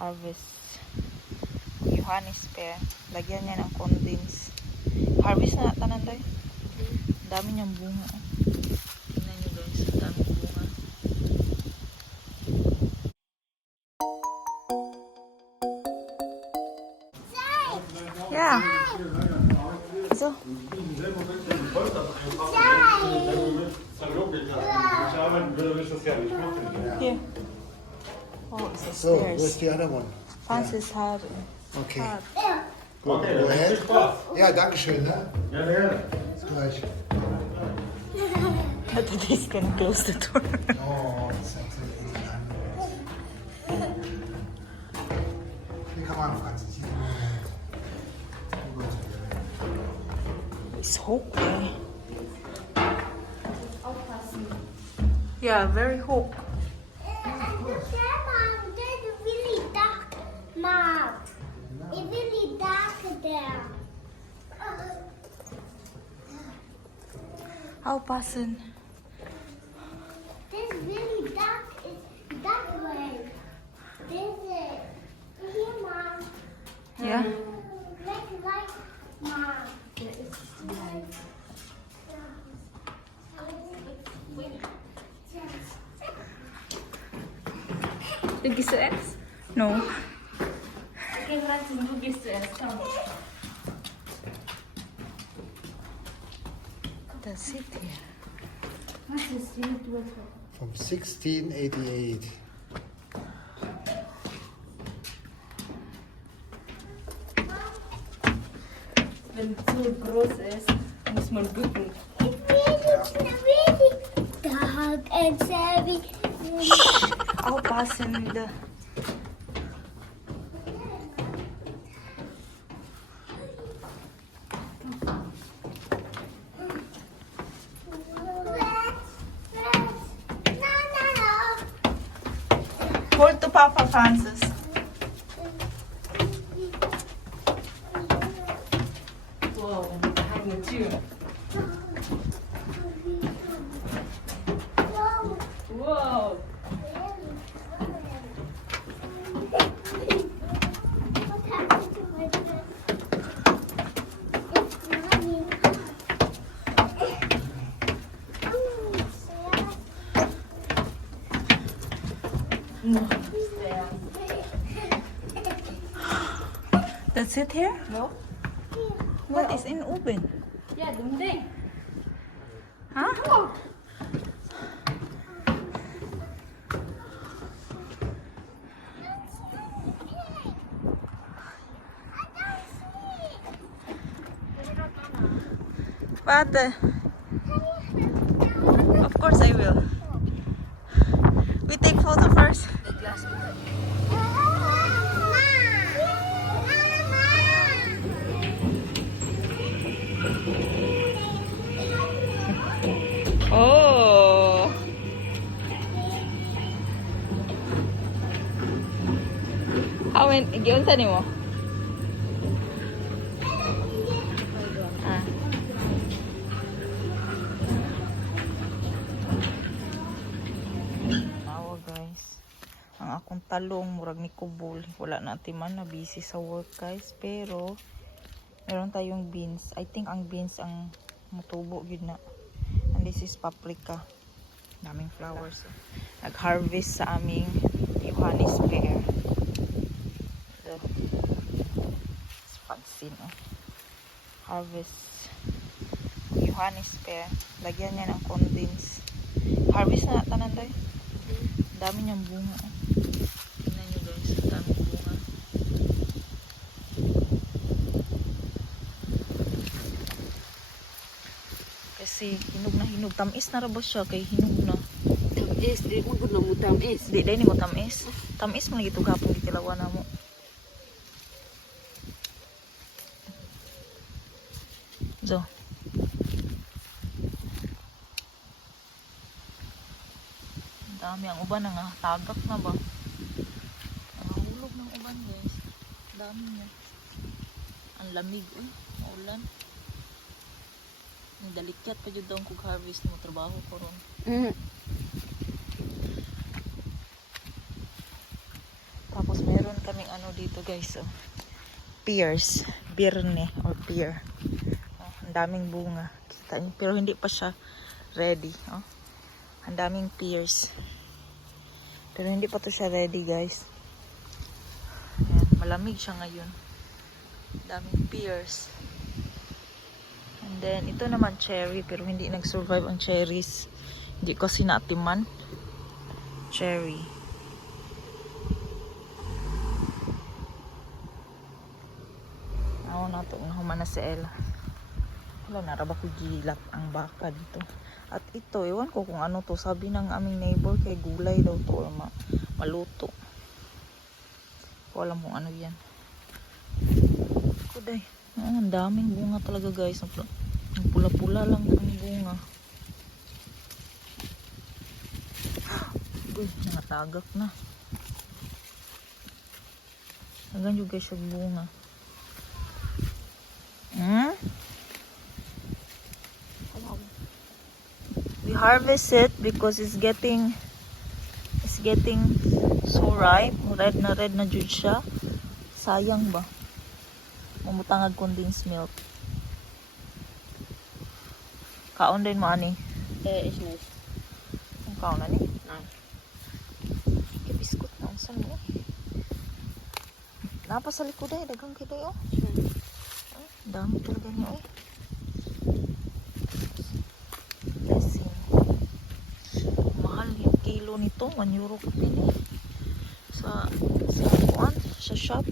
Harvest Johannes pear. Lagyan niya ng condense. Harvest na tanan doy. Dami niyang bunga. Tingnan niyo guys, dami bunga. Yeah. So. Here. Oh, it's a So, stairs. where's the other one? Francis had. Okay. Had. Go ahead. Ja, danke schön. Ne? Ja, gerne. Bis gleich. He's gonna close the door. Oh, das ist natürlich echt langweilig. Hier kann man Franzis. It's hooked. Yeah, very hooked. It's really dark there. How passen? This really dark is that way. This is here, Mom. Yeah. Like Mom. Du gehst zuerst? No. Okay, Francis, du gehst zuerst. Komm. That's it here. Was ist die mit From 1688. Wenn es so groß ist, muss man gucken. It's really dark and heavy. How passen with the... Hold to Papa Francis. Wow, behind the tune. Wow. What happened to my dress? It's running. Oh, sad. No, stairs. That's it here? No? What is in oven? Ja, ding. Huh? But of course I will. We take photo first. Oh. How many? Giunta nimo? Ah. Awa guys. Ang akong talong murag ni kubol. Wala natin man na busy sa work guys, pero meron tayong beans. I think ang beans ang mutubo yun na. And this is paprika. Daming flowers. Nag-harvest sa aming Johannes pear. So, it's Francene. Harvest Johannes pear. Lagyan niya ng condense. Harvest na tanan doy. Dami niyang bunga. Tingnan niyo guys, dami bunga. Kasi hinog na hinog. Tamis na rabos siya kay hinog na. Tamis, di mo na mo tamis. Di dahil ni mo tamis. Tamis mo lagi ito kapong gitilawa na mo. So. Dami ang uban na nga. Tagak na ba? Nahulog ng uban guys. Dami niya. Ang lamig. Uy, maulan. Ang dalikat pa dyan daw kung harvest mo. Trabaho ko ron. Tapos meron kami ano dito guys, oh. Pears, birne or pear. Oh, ang daming bunga. Kita niyo, pero hindi pa siya ready, oh. Ang daming pears. Pero hindi pa to siya ready, guys. Ayan, malamig siya ngayon. Daming pears. And then ito naman cherry, pero hindi nag-survive ang cherries. Hindi kasi naatiman. Cherry. Ako na ito, humana si Ella. Wala, naraba ko gilap ang baka dito. At ito, ewan ko kung ano to. Sabi ng aming neighbor, kay gulay daw to or maluto. Ko alam kung ano yan. Kuday. Ang daming bunga talaga guys. Ang pula-pula lang ang bunga. Uy, nangatagak na. Hanggang juga siya bunga. We harvest it because it's getting so ripe. Red na jud siya. Sayang ba? Mamutangag condensed milk. Kaon din mo ani. Is nice. Ang kaon ani? Biskut na unsa ni. Napa sa likod ay daghang kiday oh. Ay, dami talaga niya eh. Blessing. Mahal yung kilo nito, 1 euro ka pili. Sa kuan, sa shop.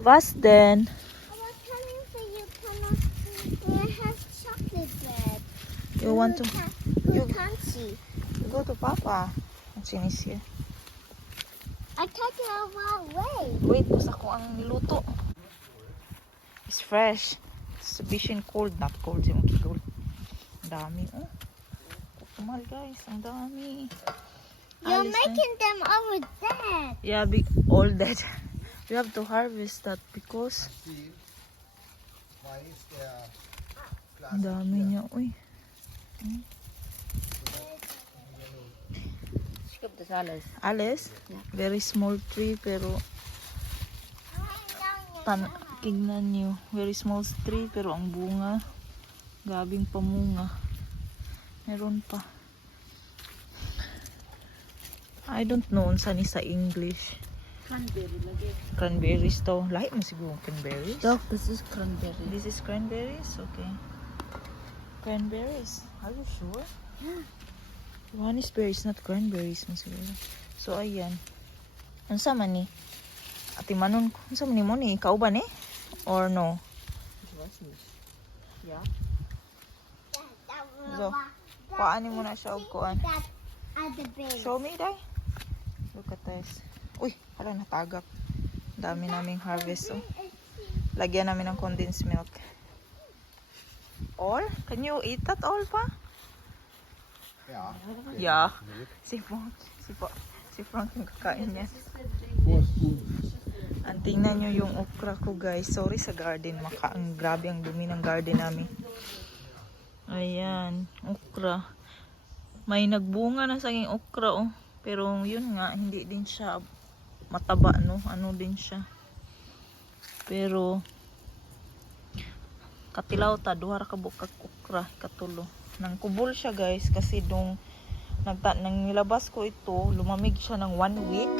Was denn? I was coming for you, Papa. It has chocolate bread. You want to You can't see. go to Papa? What's in his here? I took it a long way. Wait, basta ko ang niluto. It's fresh. It's sufficient cold, not cold. Yung cold. Ang dami, oh. Kukumal, guys. Ang dami. You're Alis na. making them over there. Yeah, all that. We have to harvest that because See, why is there ang dami niya, uy. Skip the salads. Alice, very small tree pero tignan niyo, very small tree pero ang bunga gabing pamunga. Meron pa. I don't know unsa ni sa English. Cranberry lagi. Cranberries to. Lahi mo siguro cranberries. Doc, this is cranberry. This is cranberries? Okay. Cranberries. Are you sure? Yeah. Johannisberries, not cranberries mo siguro. So, ayan. Unsa man ni? Ati manon, unsa man ni mo ni? Kauban eh? Or no? Yeah. So, kuhaan mo na siya og kuhaan. At the base. Show me, day. Look at this. Uy, hala natagak. Dami naming harvest, oh. Lagyan namin ng condensed milk. All? Can you eat that all pa? Ja. Yeah. Si Frank yung kakain niya. Ang tingnan nyo yung okra ko guys. Sorry sa garden. Ang grabe ang dumi ng garden namin. Ayan. Okra. May nagbunga na sa aking okra oh. Pero yun nga. Hindi din siya mataba no. Ano din siya. Pero katilaw ta. Duha ra ka bukag okra. Katulo. Nang kubol siya guys. Kasi nung nilabas ko ito. Lumamig siya ng 1 week.